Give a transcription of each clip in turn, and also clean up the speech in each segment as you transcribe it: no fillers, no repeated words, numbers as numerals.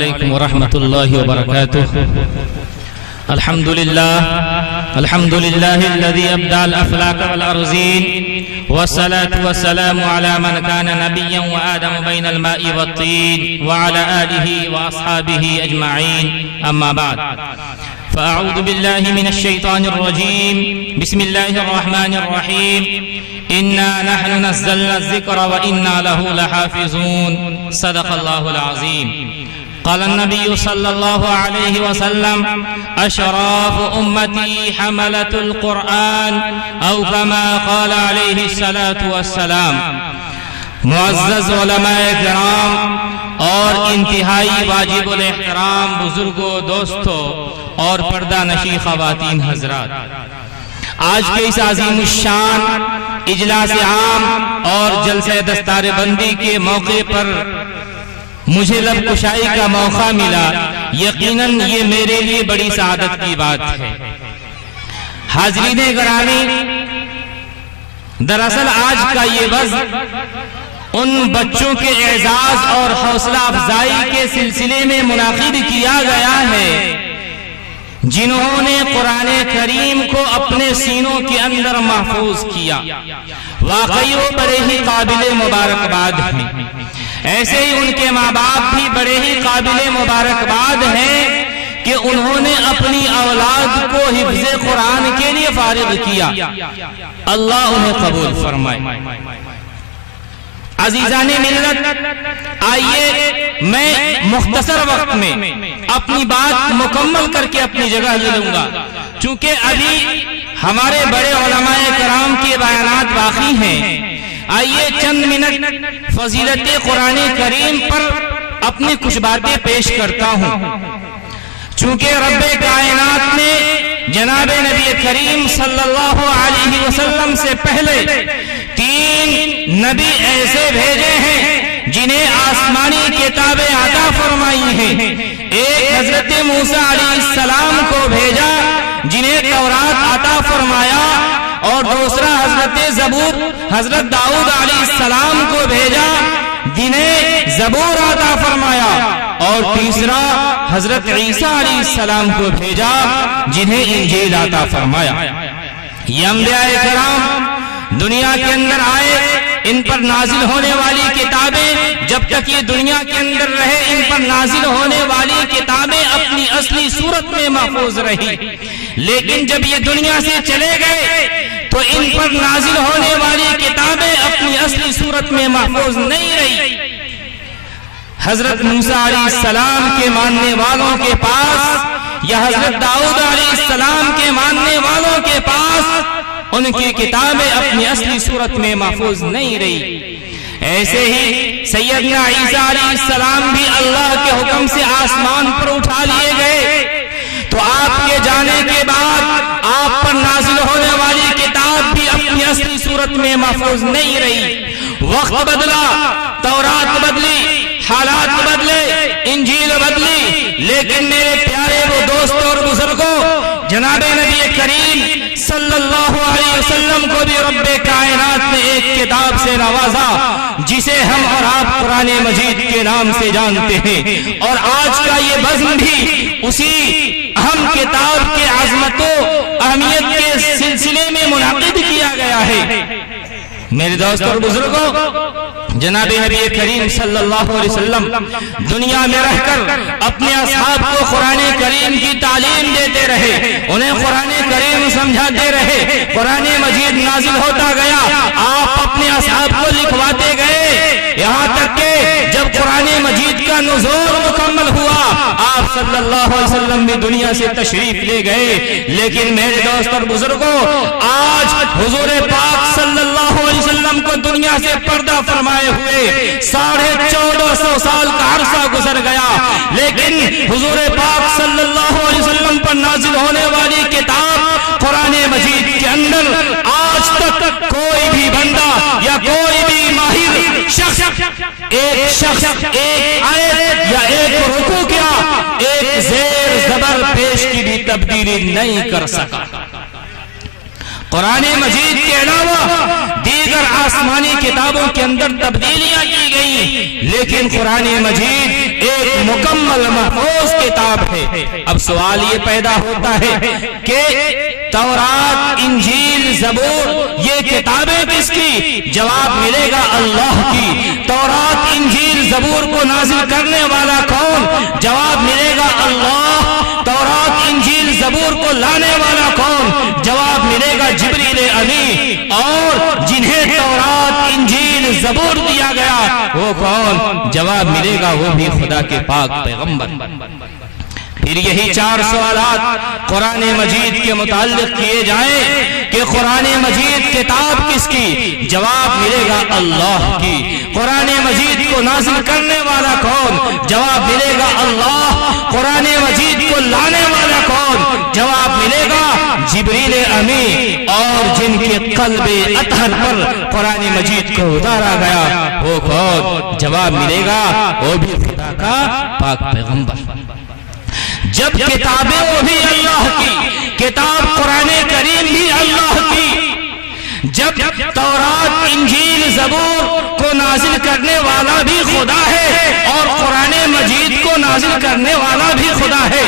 عليكم ورحمة الله وبركاته. الحمد لله الذي أبدع الأفلاك والأرزين، والصلاة والسلام على من كان نبيا وآدم بين الماء والطين، وعلى آله وأصحابه أجمعين. أما بعد، فأعوذ بالله من الشيطان الرجيم. بسم الله الرحمن الرحيم. إنا نحن نزلنا الذكر وإنا له لحافظون. صدق الله العظيم. قال النبي صلى الله عليه وسلم: أشراف أمتي حملة القرآن، أو كما قال عليه الصلاة والسلام. معزز علماء کرام اور انتہائی واجب الاحترام بزرگوں، دوستوں اور پردہ نشی خواتین حضرات، آج کے اس عظیم الشان اجلاس عام اور جلسہ دستار بندی کے موقع پر مجھے لب کشائی کا موقع ملا. یقیناً یہ میرے لیے بڑی سعادت کی بات ہے. حاضرین گرامی، دراصل آج کا یہ وقت ان بچوں کے اعزاز اور حوصلہ افزائی کے سلسلے میں منعقد کیا گیا ہے جنہوں نے قرآن کریم کو اپنے سینوں کے اندر محفوظ کیا. واقعی وہ بڑے ہی قابل مبارکباد ہیں. ایسے ہی ان کے ماں باپ بھی بڑے ہی قابل مبارکباد ہیں کہ انہوں نے اپنی اولاد کو حفظ قرآن کے لیے فارغ کیا. اللہ انہیں قبول فرمائے. عزیزان ملت، آئیے میں مختصر وقت میں اپنی بات مکمل کر کے اپنی جگہ لے لوں گا، چونکہ ابھی ہمارے بڑے علماء کرام کے بیانات باقی ہیں. آئیے چند منٹ فضیلت قرآن کریم پر اپنی کچھ باتیں پیش کرتا ہوں. چونکہ رب کائنات نے جناب نبی کریم صلی اللہ علیہ وسلم سے پہلے 3 نبی ایسے بھیجے ہیں جنہیں آسمانی کتابیں عطا فرمائی ہیں. ایک حضرت موسیٰ علیہ السلام کو بھیجا جنہیں تورات عطا فرمایا، اور دوسرا حضرت زبور حضرت داؤد علیہ السلام کو بھیجا جنہیں زبور عطا فرمایا، اور تیسرا حضرت عیسیٰ علیہ السلام کو بھیجا جنہیں انجیل عطا فرمایا. یہ انبیاء کرام دنیا کے اندر آئے، ان پر نازل ہونے والی کتابیں جب تک یہ دنیا کے اندر رہے ان پر نازل ہونے والی کتابیں اپنی اصلی صورت میں محفوظ رہی. لیکن جب یہ دنیا سے چلے گئے تو ان پر نازل ہونے والی کتابیں اپنی اصلی صورت میں محفوظ نہیں رہی. حضرت موسیٰ علیہ السلام کے ماننے والوں کے پاس یا حضرت داؤد علیہ السلام کے ماننے والوں کے پاس ان کی کتابیں اپنی اصلی صورت میں محفوظ نہیں رہی. ایسے ہی سیدنا عیسیٰ علیہ السلام بھی اللہ کے حکم سے آسمان پر اٹھا لیے گئے، تو آپ کے جانے کے بعد آپ پر نازل ہونے والی کتاب بھی اپنی اصلی صورت میں محفوظ نہیں رہی. وقت بدلا، تورات بدلی، حالات بدلے، انجیل بدلی، لیکن میرے پیارے وہ دوستوں اور بزرگوں، جناب نبی کریم صلی اللہ علیہ وسلم کو بھی رب کائنات نے ایک کتاب سے نوازا جسے ہم اور آپ قرآن مجید کے نام سے جانتے ہیں. اور آج کا یہ بزم بھی اسی اہم کتاب کے عظمت و اہمیت کے سلسلے میں منعقد کیا گیا ہے. میرے دوستوں اور بزرگوں، جناب نبی کریم صلی اللہ علیہ وسلم دنیا میں رہ کر اپنے اصحاب کو قرآن کریم کی تعلیم دیتے رہے، انہیں قرآن کریم سمجھاتے رہے. قرآن مجید نازل ہوتا گیا، آپ اپنے اصحاب کو لکھواتے گئے، یہاں تک کہ جب قرآن مجید کا نزول مکمل ہوا آپ صلی اللہ علیہ وسلم بھی دنیا سے تشریف لے گئے. لیکن میرے دوست اور بزرگوں، آج حضور پاک صلی اللہ علیہ وسلم کو دنیا سے پردہ فرمائے ہوئے 1450 سال کا عرصہ گزر گیا، لیکن حضور پاک صلی اللہ علیہ وسلم پر نازل ہونے والی کتاب قرآن مجید کے اندر آج تک کوئی بھی بندہ یا کوئی بھی ماہر شخص ایک آیت یا ایک رکوع کیا، ایک زیر زبر پیش کی بھی تبدیلی نہیں کر سکا. قرآن مجید کے علاوہ دیگر آسمانی کتابوں کے اندر تبدیلیاں کی گئی، لیکن قرآن مجید ایک مکمل محفوظ کتاب ہے۔ اب سوال یہ پیدا ہوتا ہے کہ تورات، انجیل، زبور یہ کتابیں کس کی؟ جواب ملے گا اللہ کی۔ تورات، انجیل، زبور کو نازل کرنے والا کون؟ جواب ملے گا اللہ۔ تورات، انجیل، زبور کو لانے والا کون؟ جواب ملے گا جبریل امین۔ اور جنہیں تورات، انجیل، زبور دیا گیا وہ کون؟ جواب ملے گا وہ بھی خدا کے پاک پیغمبر۔ پھر یہی 4 سوالات قرآن مجید کے متعلق کیے جائیں کہ قرآن مجید کتاب کس کی؟ جواب ملے گا اللہ کی۔ قرآن مجید کو نازل کرنے والا کون؟ جواب ملے گا اللہ۔ قرآن مجید کو لانے والا کون؟ جواب ملے گا جبریل امین۔ اور جن کے قلب اطہر پر قرآن مجید کو اتارا گیا وہ کون؟ جواب ملے گا وہ بھی خدا کا پاک پیغمبر۔ جب کتابیں وہ بھی اللہ کی، کتاب قرآن کریم بھی اللہ کی، جب تورات، انجیل، زبور کو نازل کرنے والا بھی خدا ہے اور قرآن مجید کو نازل کرنے والا بھی خدا ہے،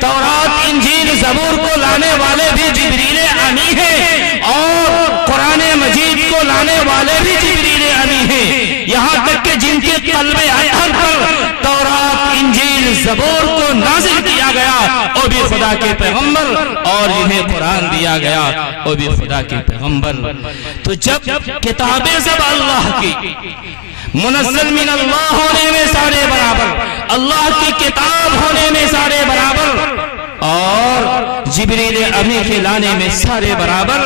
تورات، انجیل، زبور کو لانے والے بھی جبریل امین ہیں اور قرآن مجید کو لانے والے بھی جبریل امین ہیں، یہاں تک کہ جن کے قلب اطہر پر تورات، انجیل، زبور کو نازل کیا گیا وہ بھی خدا کے پیغمبر، اور جنہیں قرآن دیا گیا وہ بھی خدا کے پیغمبر۔ تو جب کتابیں سب اللہ کی، منزل من اللہ ہونے میں سارے برابر، اللہ کی کتاب ہونے میں سارے برابر، اور جبریل امین کے لانے میں سارے برابر،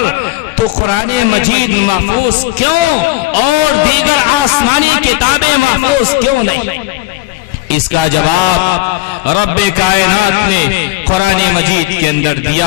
تو قرآن مجید محفوظ کیوں اور دیگر آسمانی کتابیں محفوظ کیوں نہیں؟ اس کا جواب رب کائنات نے قرآن مجید کے اندر دیا۔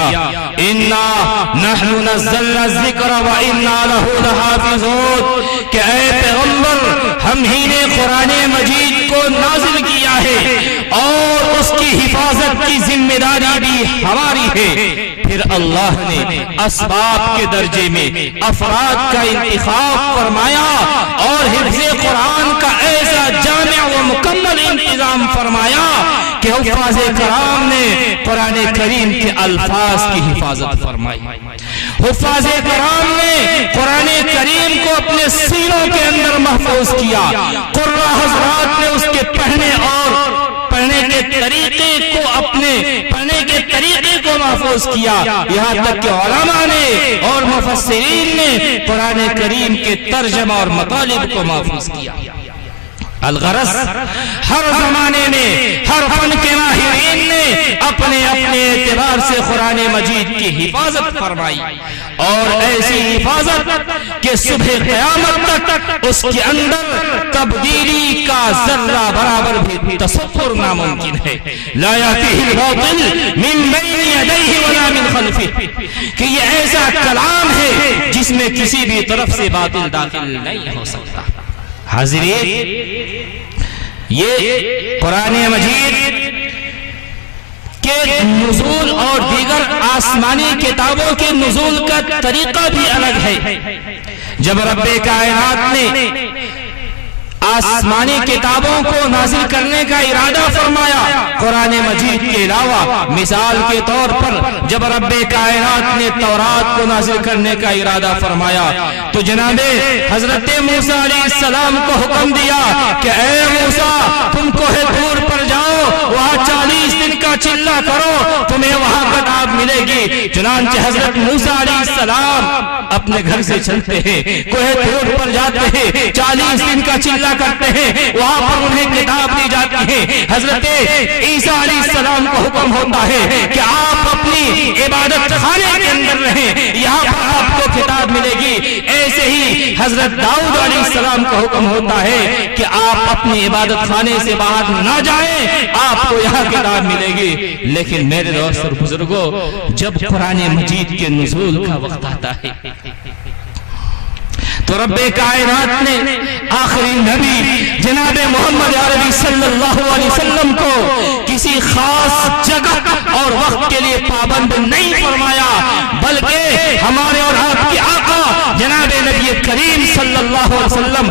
اِنَّا نَحْنُ نَزَّلْنَا الذِّكْرَ وَإِنَّا لَهُ لَحَافِظُونَ کہ اے پیغمبر ہم ہی نے قرآن مجید کو نازل کیا ہے اور اس کی حفاظت کی ذمہ داری بھی ہماری ہے۔ پھر اللہ نے اسباب کے درجے میں افراد کا انتخاب فرمایا اور حفظ قرآن کا ایسا جامع و مکمل انتظام فرمایا کہ حفاظ کرام نے قرآن کریم کے الفاظ کی حفاظت فرمائی۔ حفاظ کرام نے قرآن کریم کو اپنے سینوں کے اندر محفوظ کیا۔ قرآن حضرات نے اس کے پڑھنے اور پڑھنے کے طریقے کو محفوظ کیا، یہاں تک کہ علماء نے اور مفسرین نے قرآن کریم کے ترجمہ اور مطالب کو محفوظ کیا۔ الغرض ہر زمانے میں ہر فن کے ماہرین نے اپنے اعتبار سے قرآن مجید کی حفاظت فرمائی، اور ایسی حفاظت کہ صبح قیامت تک اس کے اندر تبدیلی کا ذرہ برابر بھی تصور ناممکن ہے۔ لا یأتیہ الباطل من بین یدیہ ولا من خلفہ، کہ یہ ایسا کلام ہے جس میں کسی بھی طرف سے باطل داخل نہیں ہو سکتا۔ حاضرین، یہ قرآن مجید کے نزول اور دیگر آسمانی کتابوں کے نزول کا طریقہ بھی الگ ہے۔ جب رب کائنات نے آسمانی کتابوں کو نازل کرنے کا ارادہ فرمایا قرآن مجید کے علاوہ، مثال کے طور پر جب رب کائنات نے تورات کو نازل کرنے کا ارادہ فرمایا تو جناب حضرت موسیٰ علیہ السلام کو حکم دیا کہ اے موسیٰ تم کوہ طور پر جاؤ، وہاں 40 دن کا چلہ کرو، تمہیں وہاں کتاب ملے گی۔ چنانچہ حضرت موسیٰ علیہ السلام اپنے گھر سے چلتے ہیں، کوہ طور پر جاتے ہیں، 40 دن کا چلہ کرتے ہیں، وہاں پر انہیں کتاب دی جاتی ہے۔ حضرت عیسیٰ علیہ السلام کو حکم ہوتا ہے کہ آپ اپنی عبادت خانے کے اندر رہیں، یہاں پر آپ کو کتاب ملے گی۔ ایسے ہی حضرت داؤد علیہ السلام کو حکم ہوتا ہے کہ آپ اپنی عبادت خانے سے باہر نہ جائیں، آپ کو یہاں کتاب ملے گی۔ لیکن میرے دوست اور بزرگوں، جب قرآن مجید کے نزول کا وقت آتا ہے تو رب کائنات نے آخری نبی جناب محمد عربی صلی اللہ علیہ وسلم کو کسی خاص جگہ اور وقت کے لیے پابند نہیں فرمایا، بلکہ ہمارے اور آپ کریم صلی اللہ علیہ وسلم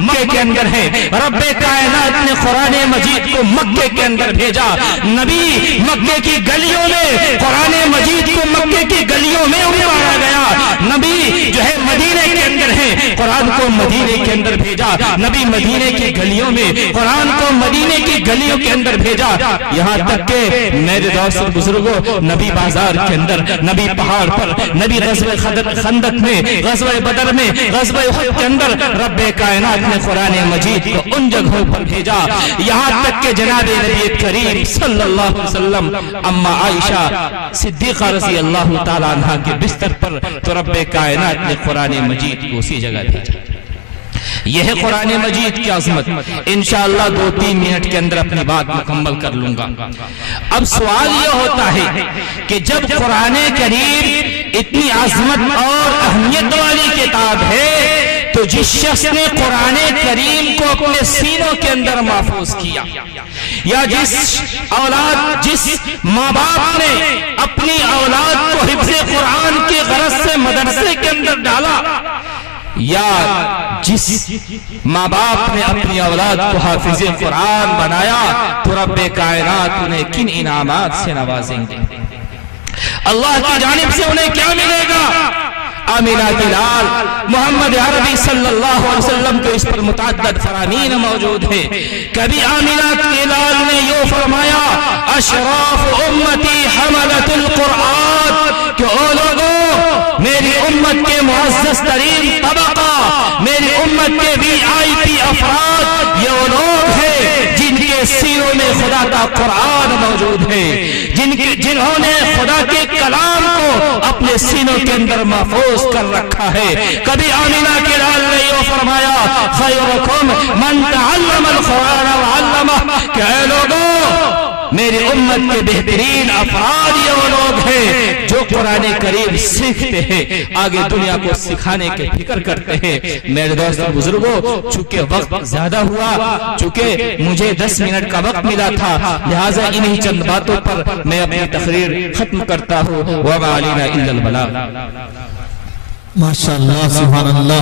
مکے کے اندر ہے، رب کائنات نے قرآن مجید کو مکے کے اندر بھیجا، نبی مکے کی گلیوں میں قرآن مجید کو مکے کی گلیوں میں اتارا گیا، نبی جو ہے مدینے کے اندر ہے، قرآن کو مدینے کے اندر بھیجا، نبی مدینے کی گلیوں میں قرآن کو مدینے کی گلیوں کے اندر بھیجا، یہاں تک کہ میرے دوست بزرگوں نبی بازار کے اندر، نبی پہاڑ پر، نبی غزوہ خندق میں، غزوہ بدر میں، غزوہ احد کے اندر رب کائنات نے قرآن مجید کو ان جگہوں پر بھیجا، یہاں تک کہ جناب نبی کریم صلی اللہ علیہ وسلم اما عائشہ صدیقہ رضی اللہ تعالیٰ عنہ کے بستر پر تو رب کائنات نے قرآن مجید کو اسی جگہ بھیجا۔ یہ ہے قرآن مجید کی عظمت۔ انشاءاللہ 2-3 منٹ کے اندر اپنی بات مکمل کر لوں گا۔ اب سوال یہ ہوتا ہے کہ جب قرآن کریم اتنی عظمت اور اہمیت والی کتاب ہے تو جس شخص نے قرآن کریم کو اپنے سینوں کے اندر محفوظ کیا، یا جس ماں باپ نے اپنی اولاد کو حفظ قرآن کی غرض سے مدرسے کے اندر ڈالا، یا جس ماں باپ نے اپنی اولاد کو حافظ قرآن بنایا، تو رب کائنات انہیں کن انعامات سے نوازیں گے؟ اللہ کی جانب سے انہیں کیا ملے گا؟ آمینہ کے لال محمد عربی صلی اللہ علیہ وسلم کو اس پر متعدد فرامین موجود ہیں۔ کبھی آمینہ کے لال نے یوں فرمایا، اشراف امتی حملت القرآن، کہ او لوگوں میری امت کے معزز ترین طبقہ، میری امت کے VIP افراد یہ وہ لوگ ہیں جن کے سینوں میں خدا کا قرآن موجود ہے، جنہوں نے خدا کے کلام کو اپنے سینوں کے اندر محفوظ کر رکھا ہے۔ کبھی آمینہ کے لال نے یہ فرمایا، خیرکم من تعلم القرآن وعلمہ، کہ اے لوگوں میری امت کے بہترین افراد یہ وہ لوگ ہیں جو قرآن کریم سیکھتے ہیں، آگے دنیا کو سکھانے کے فکر کرتے ہیں۔ میرے دوست بزرگوں چونکہ وقت زیادہ ہوا، چونکہ مجھے 10 منٹ کا وقت ملا تھا، لہٰذا انہی چند باتوں پر میں اپنی تقریر ختم کرتا ہوں۔ وَمَا عَلَيْنَا إِلَّا الْبَلَاغُ۔ ماشاءاللہ، سبحان اللہ۔